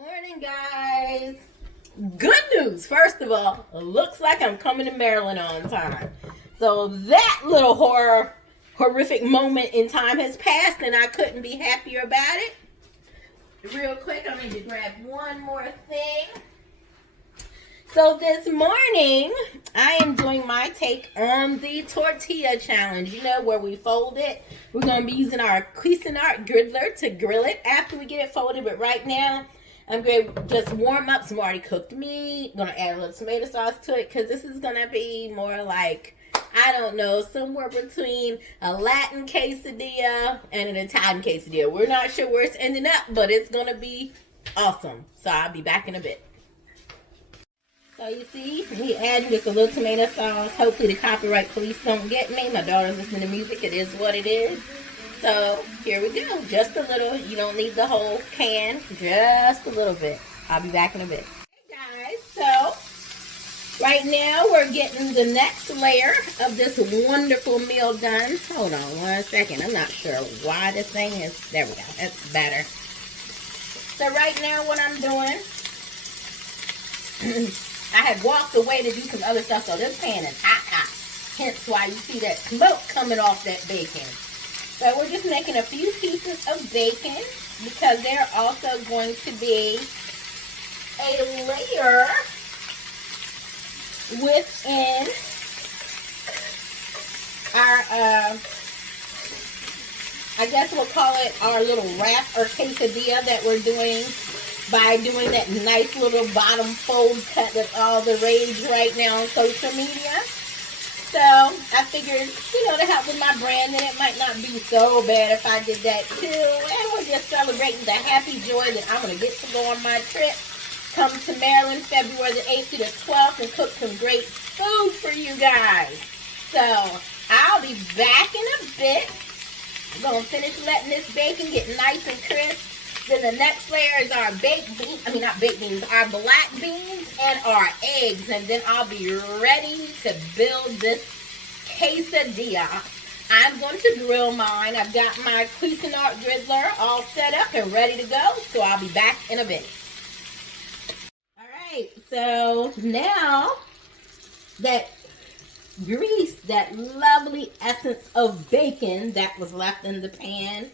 Morning, guys. Good news. First of all, it looks like I'm coming to Maryland on time. So that little horrific moment in time has passed, and I couldn't be happier about it. Real quick, I need to grab one more thing. So this morning, I am doing my take on the tortilla challenge. You know, where we fold it. We're going to be using our Cuisinart griddler to grill it after we get it folded. But right now, I'm going to just warm up some already cooked meat. I'm going to add a little tomato sauce to it because this is going to be more like, I don't know, somewhere between a Latin quesadilla and an Italian quesadilla. We're not sure where it's ending up, but it's going to be awesome. So I'll be back in a bit. So you see, we add just a little tomato sauce. Hopefully the copyright police don't get me. My daughter's listening to music. It is what it is. So here we go. Just a little. You don't need the whole can. Just a little bit. I'll be back in a bit. Hey guys, so right now we're getting the next layer of this wonderful meal done. Hold on one second. I'm not sure why this thing is. There we go. That's better. So right now what I'm doing, I had walked away to do some other stuff, so this pan is hot. Hence why you see that smoke coming off that bacon. So we're just making a few pieces of bacon because they're also going to be a layer within our, I guess we'll call it our little wrap or quesadilla that we're doing by doing that nice little bottom fold cut that's all the rage right now on social media. So I figured, to help with my brand, and it might not be so bad if I did that too. And we're just celebrating the happy joy that I'm going to get to go on my trip. Come to Maryland February the 8th to the 12th and cook some great food for you guys. So I'll be back in a bit. I'm going to finish letting this bacon get nice and crisp. Then the next layer is our our black beans and our eggs. And then I'll be ready to build this quesadilla. I'm going to grill mine. I've got my Cuisinart griddler all set up and ready to go. So I'll be back in a bit. All right. So now that grease, that lovely essence of bacon that was left in the pan,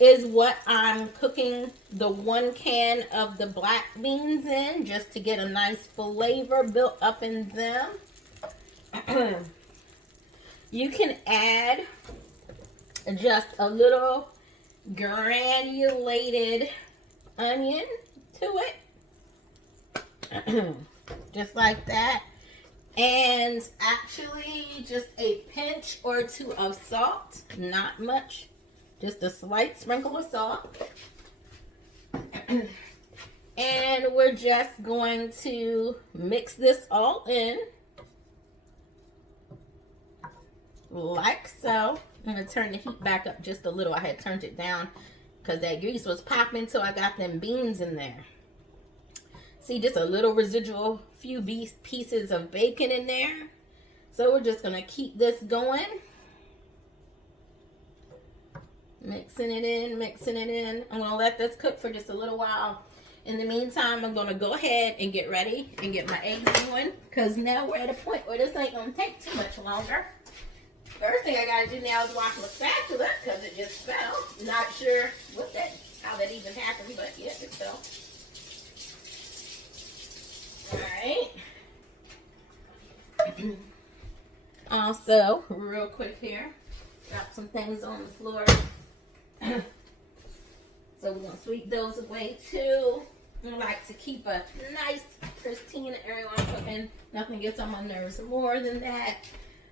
is what I'm cooking the 1 can of the black beans in, just to get a nice flavor built up in them. You can add just a little granulated onion to it. Just like that. And actually just a pinch or 2 of salt, not much. Just a slight sprinkle of salt. And we're just going to mix this all in. Like so. I'm going to turn the heat back up just a little. I had turned it down because that grease was popping, so I got them beans in there. See, just a little residual few pieces of bacon in there. So we're just going to keep this going. Mixing it in. I'm going to let this cook for just a little while. In the meantime, I'm going to go ahead and get ready and get my eggs going, because now we're at a point where this ain't going to take too much longer. First thing I got to do now is wash my spatula because it just fell. Not sure how that even happened, but yes, it fell. Alright. Also, real quick here, got some things on the floor. So we're going to sweep those away too. I like to keep a nice, pristine area when I'm cooking. Nothing gets on my nerves more than that.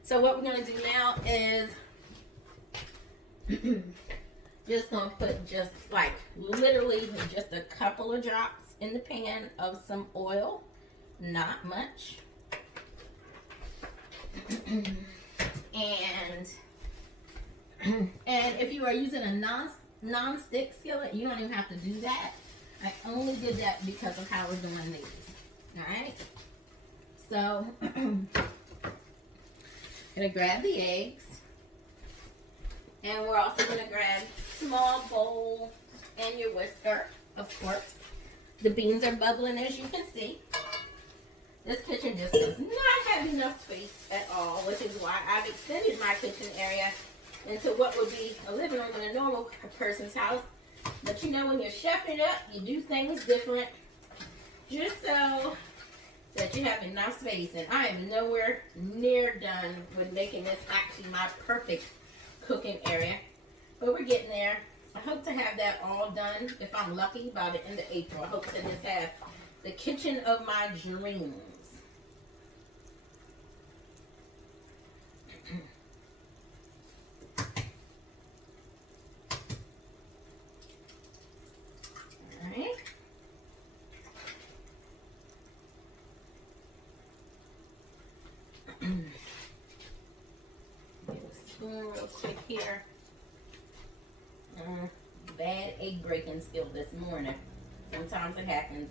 So what we're going to do now is just going to put just like literally just a couple of drops in the pan of some oil. Not much. And if you are using a non-stick skillet, you don't even have to do that. I only did that because of how we're doing these. Alright? So, I'm going to grab the eggs. And we're also going to grab small bowl and your whisker, of course. The beans are bubbling, as you can see. This kitchen just does not have enough space at all, which is why I've extended my kitchen area into what would be a living room in a normal person's house. But you know, when you're chefing up, you do things different just so that you have enough space. And I am nowhere near done with making this actually my perfect cooking area. But we're getting there. I hope to have that all done, if I'm lucky, by the end of April. I hope to just have the kitchen of my dreams. Alright. Get a spoon real quick here. Bad egg breaking skill this morning. Sometimes it happens.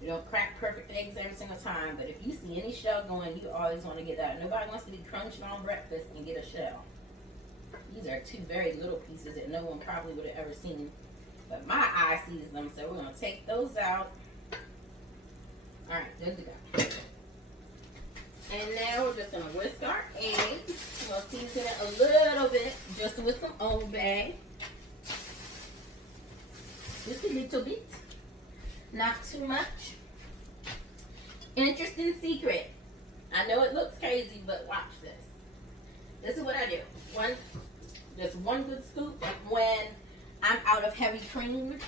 You don't crack perfect eggs every single time, but if you see any shell going, you always want to get that. Nobody wants to be crunching on breakfast and get a shell. These are two very little pieces that no one probably would have ever seen, but my eye sees them, so we're going to take those out. Alright, good to go. And now we're just going to whisk our eggs. We'll season it a little bit, just with some Old Bay. Just a little bit. Not too much. Interesting secret. I know it looks crazy, but watch this. This is what I do. Just one good scoop when I'm out of heavy cream.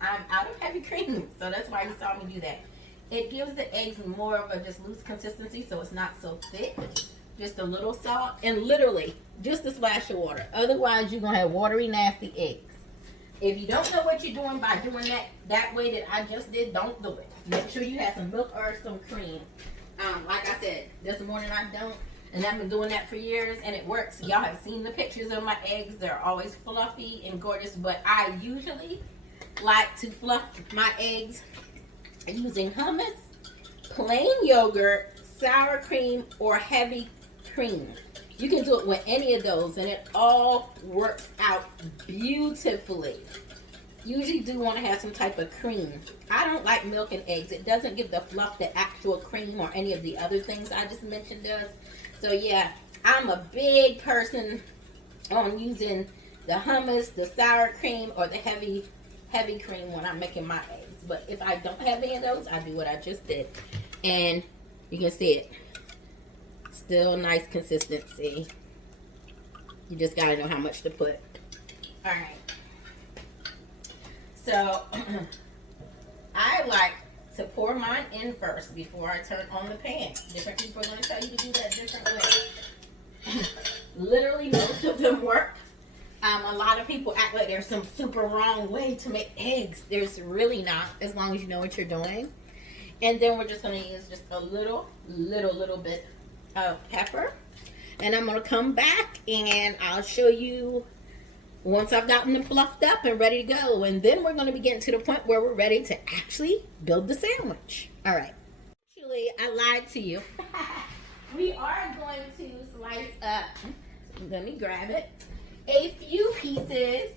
I'm out of heavy cream, so that's why you saw me do that. It gives the eggs more of a just loose consistency, so it's not so thick. Just a little salt, and literally just a splash of water. Otherwise, you're gonna have watery, nasty eggs. If you don't know what you're doing by doing that way that I just did, don't do it. Make sure you have some milk or some cream. Like I said, this morning I don't, and I've been doing that for years, and it works. Y'all have seen the pictures of my eggs. They're always fluffy and gorgeous, but I usually like to fluff my eggs using hummus, plain yogurt, sour cream, or heavy cream. You can do it with any of those, and it all works out beautifully. Usually do want to have some type of cream. I don't like milk and eggs. It doesn't give the fluff that actual cream or any of the other things I just mentioned does. So yeah, I'm a big person on using the hummus, the sour cream, or the heavy cream when I'm making my eggs. But if I don't have any of those, I do what I just did. And you can see it. Still nice consistency. You just gotta know how much to put. Alright. So I like to pour mine in first before I turn on the pan. Different people are gonna tell you to do that different way. Literally most of them work. A lot of people act like there's some super wrong way to make eggs. There's really not, as long as you know what you're doing. And then we're just gonna use just a little bit of pepper, and I'm gonna come back and I'll show you once I've gotten them fluffed up and ready to go, and then we're gonna be getting to the point where we're ready to actually build the sandwich. All right. Actually, I lied to you. We are going to slice up. Let me grab it. A few pieces.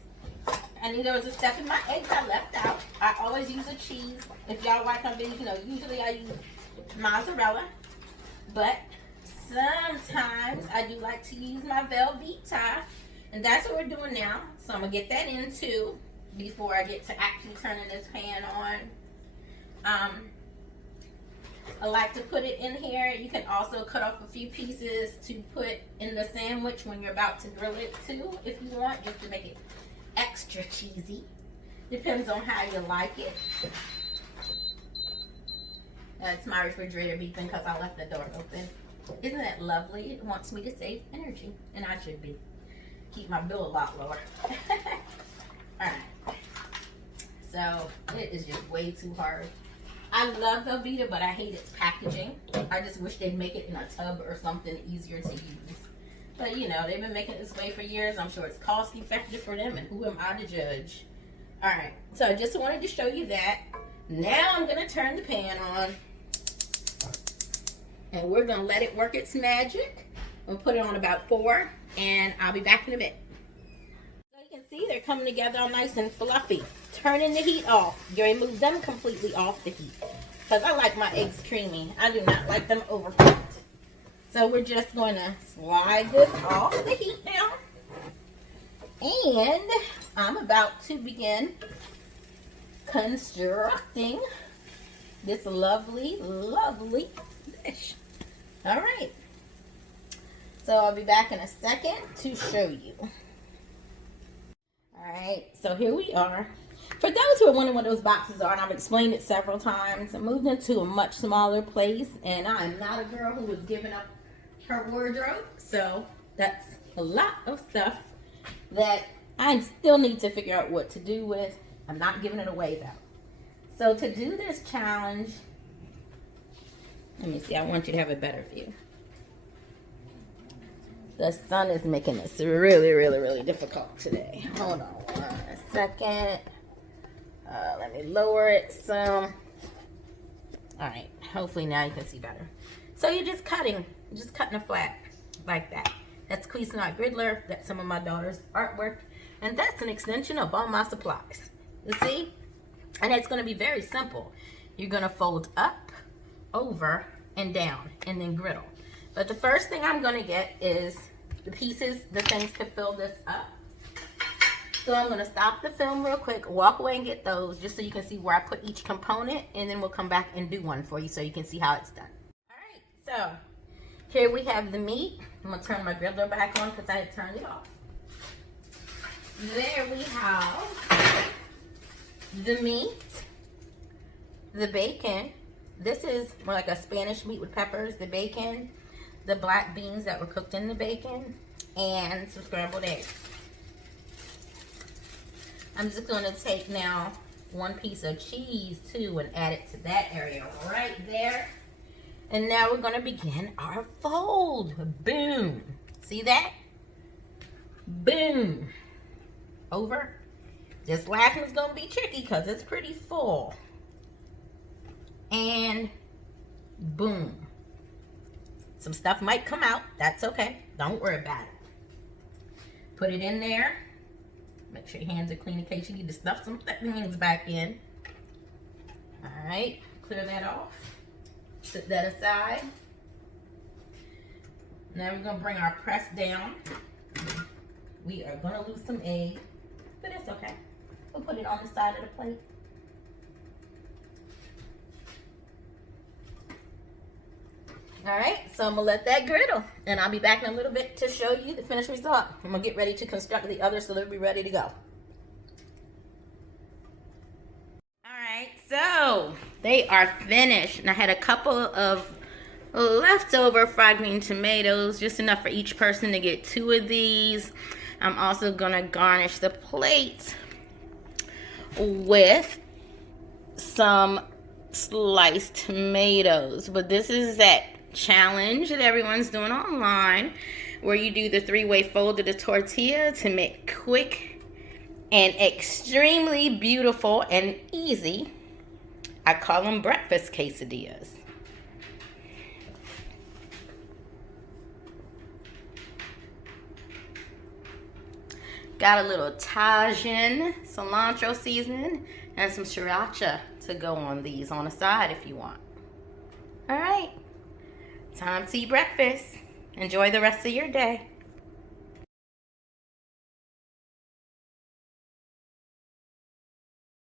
I knew there was a step in my eggs I left out. I always use a cheese. If y'all watch my videos, you know usually I use mozzarella, but sometimes I do like to use my Velveeta, and that's what we're doing now. So I'm gonna get that in too before I get to actually turning this pan on. I like to put it in here. You can also cut off a few pieces to put in the sandwich when you're about to grill it too, if you want, just to make it extra cheesy. Depends on how you like it. That's my refrigerator beeping because I left the door open. Isn't that lovely? It wants me to save energy, and I should be. Keep my bill a lot lower. Alright. So, it is just way too hard. I love Velveeta, but I hate its packaging. I just wish they'd make it in a tub or something easier to use. But, you know, they've been making it this way for years. I'm sure it's cost effective for them, and who am I to judge? Alright, so I just wanted to show you that. Now I'm going to turn the pan on. And we're going to let it work its magic. We'll put it on about 4, and I'll be back in a bit. So you can see they're coming together all nice and fluffy. turning the heat off. You remove them completely off the heat. Because I like my eggs creamy. I do not like them overcooked. So we're just going to slide this off the heat now. And I'm about to begin constructing this lovely, lovely dish. All right. So I'll be back in a second to show you. All right, so here we are. For those who are wondering what those boxes are, and I've explained it several times, I moved into a much smaller place, and I'm not a girl who was giving up her wardrobe. So that's a lot of stuff that I still need to figure out what to do with. I'm not giving it away though. So to do this challenge, let me see, I want you to have a better view. The sun is making this really, really, really difficult today. Hold on 1 second. Let me lower it some. All right, hopefully now you can see better. So you're just cutting it flat like that. That's Cuisinart Griddler. That's some of my daughter's artwork. And that's an extension of all my supplies. You see? And it's going to be very simple. You're going to fold up, over, and down, and then griddle. But the first thing I'm going to get is the pieces, the things to fill this up. So I'm going to stop the film real quick, walk away and get those, just so you can see where I put each component, and then we'll come back and do one for you so you can see how it's done. All right, so here we have the meat. I'm going to turn my griddler back on because I had turned it off. There we have the meat, the bacon. This is more like a Spanish meat with peppers, the bacon, the black beans that were cooked in the bacon, and some scrambled eggs. I'm just going to take now 1 piece of cheese too and add it to that area right there. And now we're going to begin our fold. Boom. See that? Boom. Over. This last one's going to be tricky because it's pretty full. And boom. Some stuff might come out. That's okay. Don't worry about it. Put it in there. Make sure your hands are clean in case you need to stuff some things back in. All right. Clear that off. Set that aside. Now we're going to bring our press down. We are going to lose some egg, but it's okay. We'll put it on the side of the plate. All right, so I'm gonna let that griddle, and I'll be back in a little bit to show you the finished result. I'm gonna get ready to construct the others so they'll be ready to go. All right, so they are finished, and I had a couple of leftover fried green tomatoes, just enough for each person to get 2 of these. I'm also gonna garnish the plate with some sliced tomatoes. But this is that challenge that everyone's doing online where you do the 3-way fold of the tortilla to make quick and extremely beautiful and easy. I call them breakfast quesadillas. Got a little Tajin cilantro seasoning and some sriracha to go on these on the side if you want. All right, time to eat breakfast. Enjoy the rest of your day.